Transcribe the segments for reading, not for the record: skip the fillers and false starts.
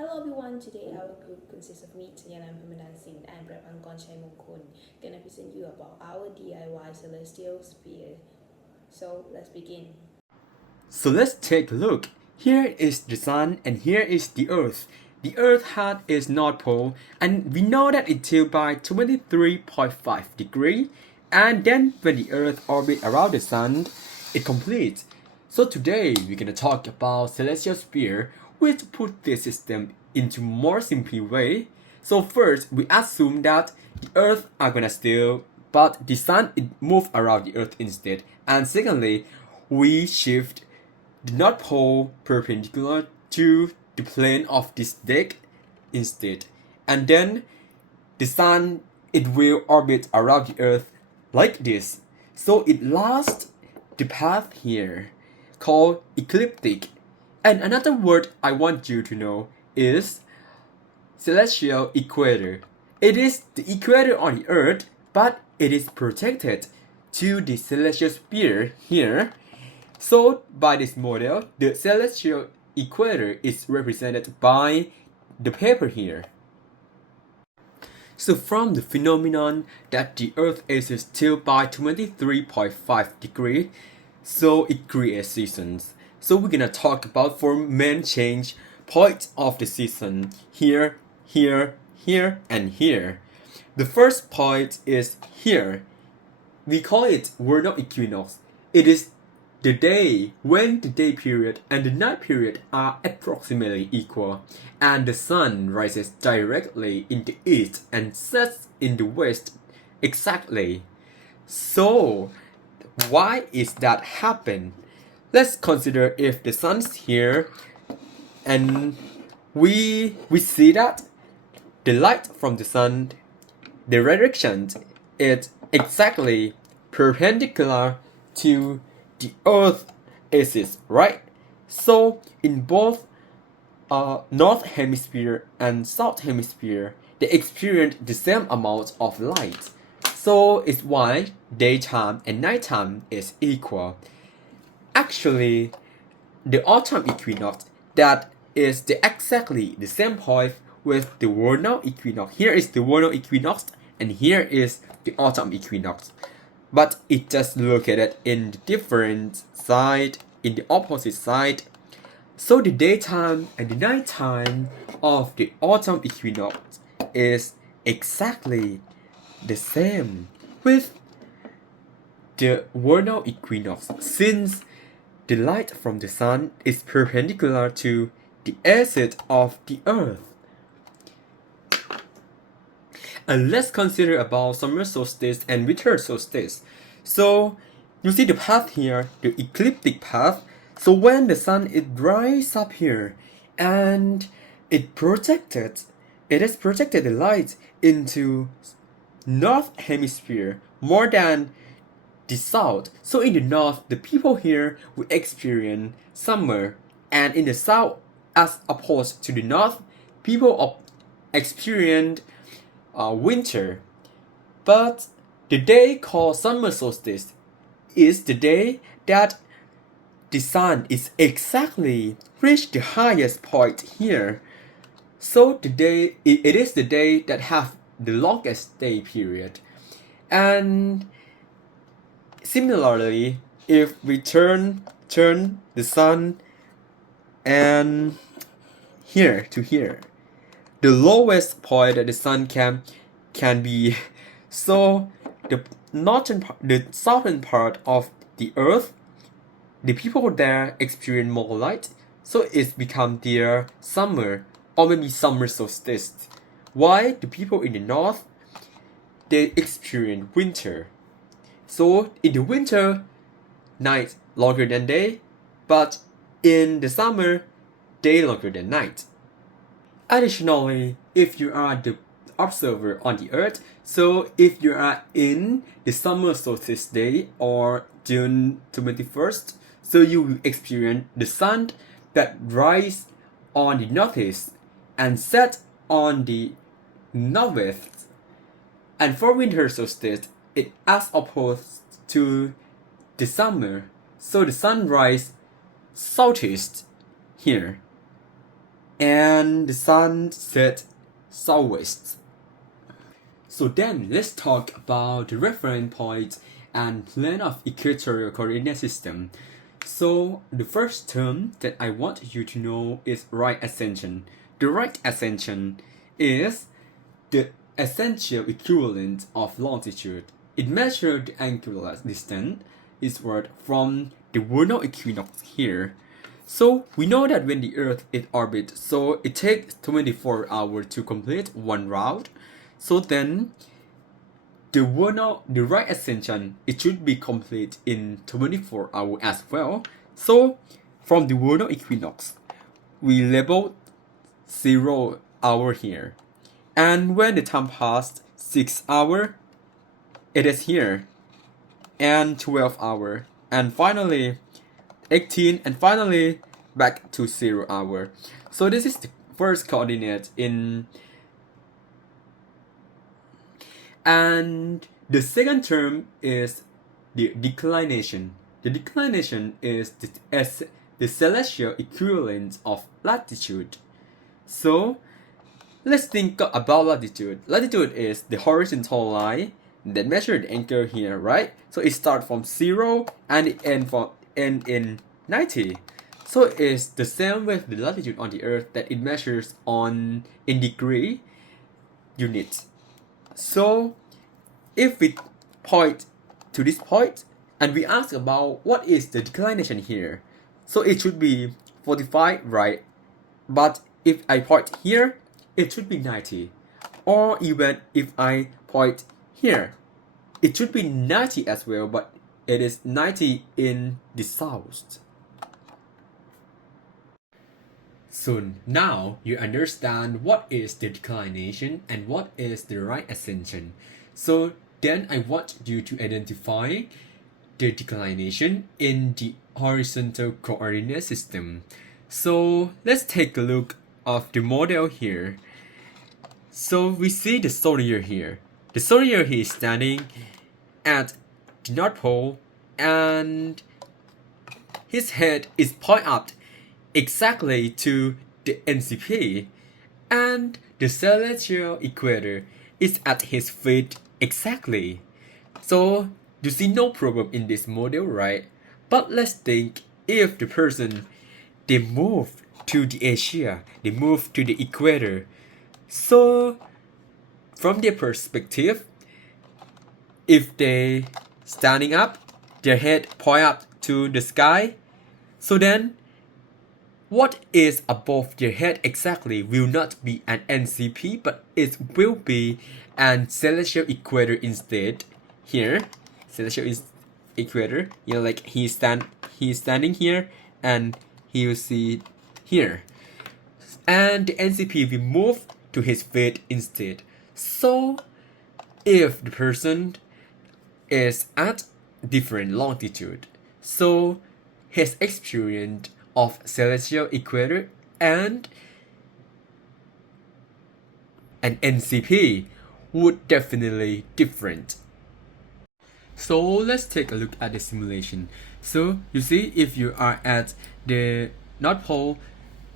Hello everyone, today our group consists of me, Thanyanant P and Papunkorn C gonna present you about our DIY celestial sphere. So let's begin. So let's take a look. Here is the sun and here is the earth. The earth had its north pole and we know that it tilts by 23.5 degrees, and then when the earth orbits around the sun, it completes. So today we're gonna talk about celestial sphere, which put this system into more simple way. So first we assume that the earth are gonna still, but the sun it move around the earth instead. And secondly, we shift the north pole perpendicular to the plane of this disk instead, and then the sun it will orbit around the earth like this, so it lasts the path here called ecliptic. And another word I want you to know is celestial equator. It is the equator on the earth, but it is protected to the celestial sphere here. So by this model, the celestial equator is represented by the paper here. So from the phenomenon that the Earth is still by 23.5 degrees, so it creates seasons. So we're gonna talk about four main change points of the season: here, here, here, and here. The first point is here. We call it vernal equinox. It is the day when the day period and the night period are approximately equal, and the sun rises directly in the east and sets in the west exactly. So, why is that happen? Let's consider if the sun's here and we see that the light from the sun, the direction is exactly perpendicular to the earth axis, right? So in both north hemisphere and south hemisphere, they experience the same amount of light. So it's why daytime and nighttime is equal. Actually, the autumn equinox, that is exactly the same point with the vernal equinox. Here is the vernal equinox and here is the autumn equinox, but it just located in the different side, in the opposite side. So the daytime and the nighttime of the autumn equinox is exactly the same with the vernal equinox, since the light from the sun is perpendicular to the axis of the earth. And let's consider about summer solstice and winter solstice. So you see the path here, the ecliptic path. So when the sun it rises up here and it has projected the light into north hemisphere more than the south. So in the north, the people here will experience summer, and in the south, as opposed to the north, people experience winter. But the day called summer solstice is the day that the sun is exactly reached the highest point here. So it is the day that have the longest day period. And similarly, if we turn the sun and here to here, the lowest point that the sun can be. So the southern part of the earth, the people there experience more light, so it's become their summer or maybe summer solstice. Why the people in the north they experience winter? So in the winter, night longer than day, but in the summer, day longer than night. Additionally, if you are the observer on the earth, so if you are in the summer solstice day or June 21st, so you will experience the sun that rise on the northeast and set on the northwest. And for winter solstice, it as opposed to the summer, so the sun rise southeast here. and the sun set southwest. So then let's talk about the reference point and plane of equatorial coordinate system. So the first term that I want you to know is right ascension. The right ascension is the essential equivalent of longitude. It measures the angular distance eastward from the vernal equinox here. So we know that when the Earth is orbit, so it takes 24 hours to complete one route. So then the right ascension, it should be complete in 24 hours as well. So from the vernal equinox, we label 0 hour here. And when the time passed 6 hours, it is here. And 12 hours. And finally 18, and finally back to 0 hour. So this is the first coordinate in, and the second term is the declination. The declination is the celestial equivalent of latitude. So let's think about latitude. Latitude is the horizontal line that measures the angle here, right? So it starts from 0 and it end in 90. So it's the same with the latitude on the Earth, that it measures in degree units. So if we point to this point and we ask about what is the declination here, so it should be 45, right? But if I point here, it should be 90. Or even if I point here, it should be 90 as well, but it is 90 in the south. So now you understand what is the declination and what is the right ascension. So then I want you to identify the declination in the horizontal coordinate system. So let's take a look of the model here. So we see the soldier here. The soldier here is standing at the North Pole and his head is pointed up exactly to the NCP, and the celestial equator is at his feet exactly. So you see no problem in this model, right? But let's think if the person, they move to the Asia, they move to the equator. So from their perspective, if they standing up, their head point up to the sky, so then what is above their head exactly will not be an NCP, but it will be an celestial equator instead. Here, celestial equator, you know, like he's standing here and he will see here, and the NCP will move to his feet instead. So if the person is at different longitude, so his experience of celestial equator and an NCP would definitely different. So let's take a look at the simulation. So you see, if you are at the North Pole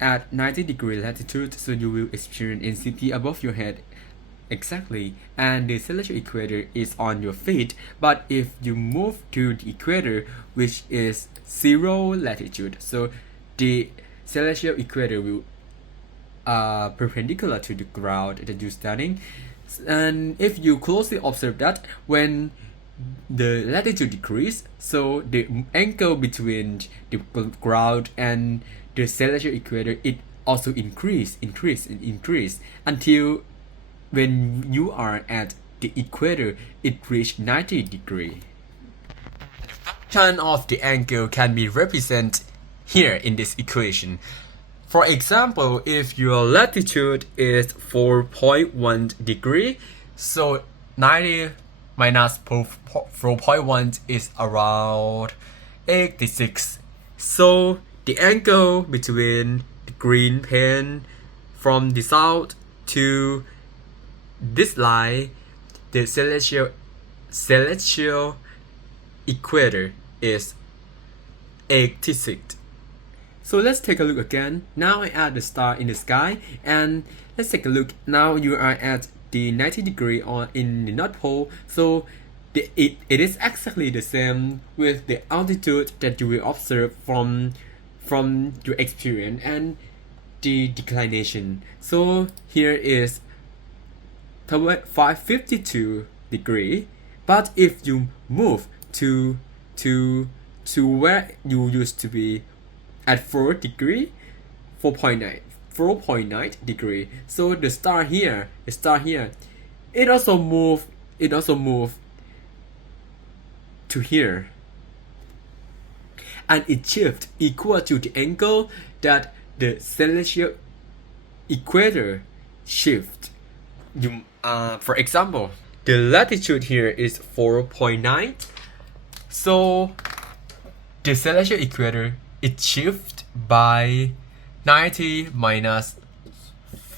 at 90-degree latitude, so you will experience NCP above your head exactly, and the celestial equator is on your feet. But if you move to the equator, which is 0 latitude, so the celestial equator will perpendicular to the ground that you're standing. And if you closely observe that, when the latitude decrease, so the angle between the ground and the celestial equator, it also increase until when you are at the equator, it reach 90 degree. The function of the angle can be represented here in this equation. For example, if your latitude is 4.1 degree, so 90 minus 4.1 is around 86. So the angle between the green pen from the south to this line, the celestial equator, is 86. So let's take a look again. Now I add the star in the sky, and let's take a look. Now you are at the 90 degree on in the North Pole, so it is exactly the same with the altitude that you will observe from your experience and the declination. So here is 552 degree, but if you move to where you used to be at 4 degree, 4.9 degree, so the star here, it also move to here, and it shift equal to the angle that the celestial equator shift. For example, the latitude here is 4.9, so the celestial equator it shift by 90 minus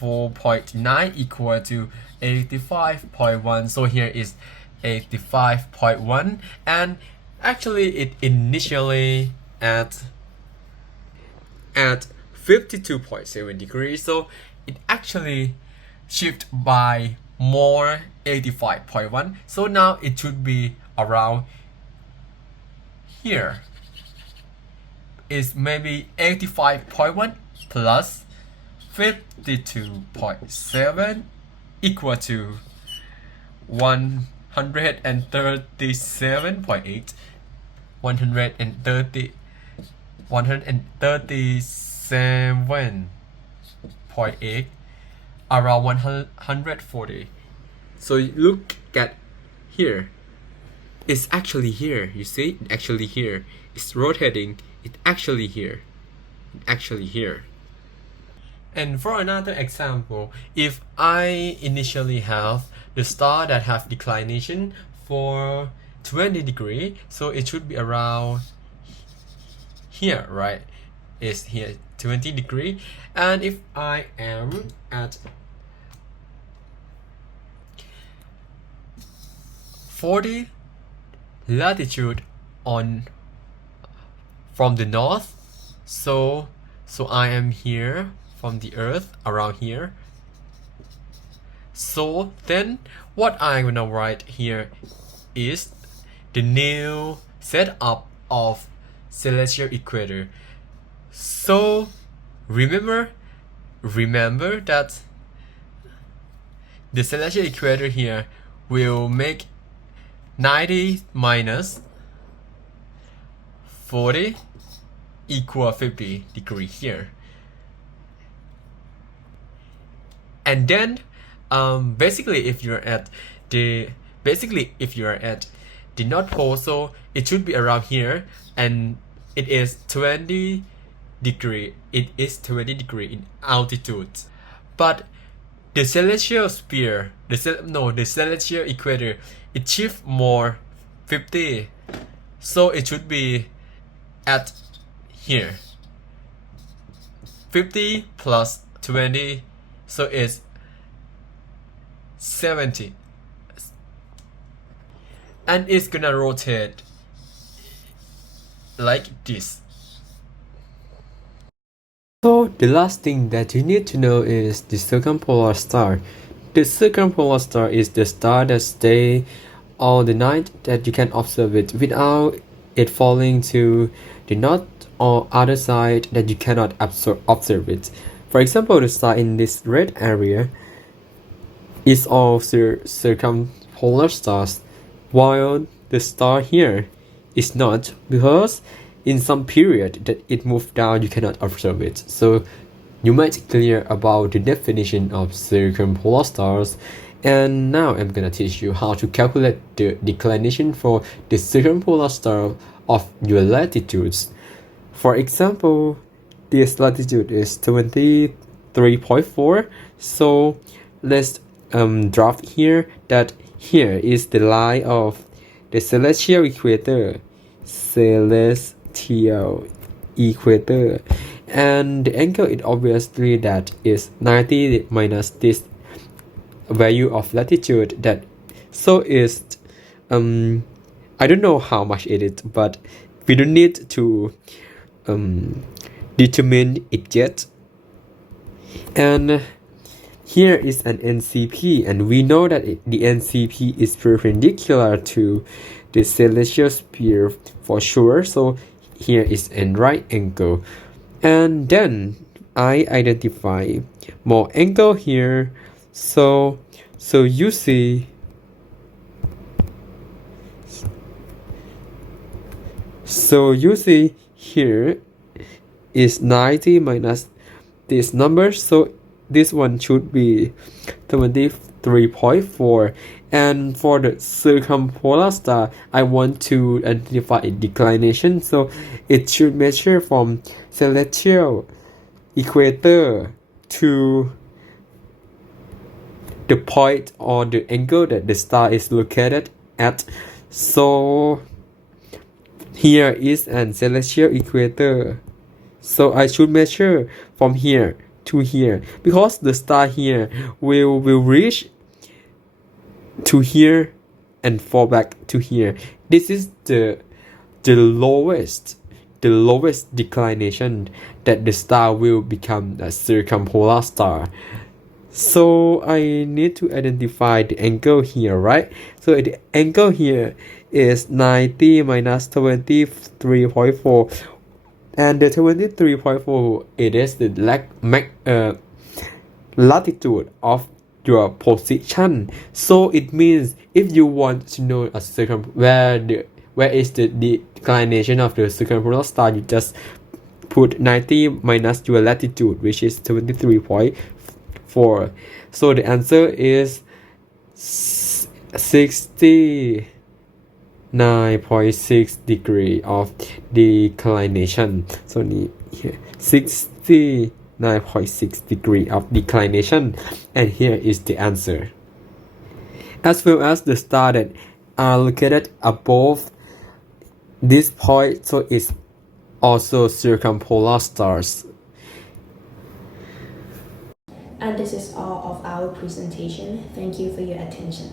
4.9 equal to 85.1. So here is 85.1, and actually it initially at 52.7 degrees, so it actually shift by more 85.1. So now it should be around here. Is maybe 85.1 plus 52.7 equal to 137.8 137.8 around 140. So look at here, it's actually here, you see, actually here, it's rotating, it's actually here, And for another example, if I initially have the star that have declination for 20 degree, so it should be around here, right? It's here 20 degree, and if I am at 40 latitude from the north, so I am here from the earth around here. So then what I'm gonna write here is the new setup of celestial equator. So remember that the celestial equator here will make 90 minus 40 equal 50 degree here. And then basically if you're at the North Pole, so it should be around here, and it is 20 degree. It is 20 degree in altitude. But the celestial sphere, the celestial equator, it shifts more 50. So it should be at here. 50 plus 20, so it's 70. And it's gonna rotate like this. So the last thing that you need to know is the circumpolar star. The circumpolar star is the star that stays all the night that you can observe it without it falling to the north or other side that you cannot observe it. For example, the star in this red area is all circumpolar stars, while the star here is not, because in some period that it moved down you cannot observe it. So you might clear about the definition of circumpolar stars, and now I'm gonna teach you how to calculate the declination for the circumpolar star of your latitudes. For example, this latitude is 23.4, so let's draft here that here is the line of the celestial equator, and the angle is obviously that is 90 minus this value of latitude, that so is I don't know how much it is, but we don't need to determined it yet. And here is an NCP, and we know that the NCP is perpendicular to the celestial sphere for sure. So here is a right angle, and then I identify more angle here. So you see, here is 90 minus this number, so this one should be 23.4. And for the circumpolar star, I want to identify a declination, so it should measure from celestial equator to the point or the angle that the star is located at. So here is an celestial equator, so I should measure from here to here, because the star here will reach to here and fall back to here. This is the lowest declination that the star will become a circumpolar star. So I need to identify the angle here, right? So the angle here is 90 minus 23.4, and the 23.4, it is the latitude of your position. So it means if you want to know a where is the declination of the circumpolar star, you just put 90 minus your latitude, which is 23.4. So the answer is 69.6 degree of declination. So here 69.6 degree of declination, and here is the answer. As well as the star that are located above this point, so it's also circumpolar stars. And this is all of our presentation. Thank you for your attention.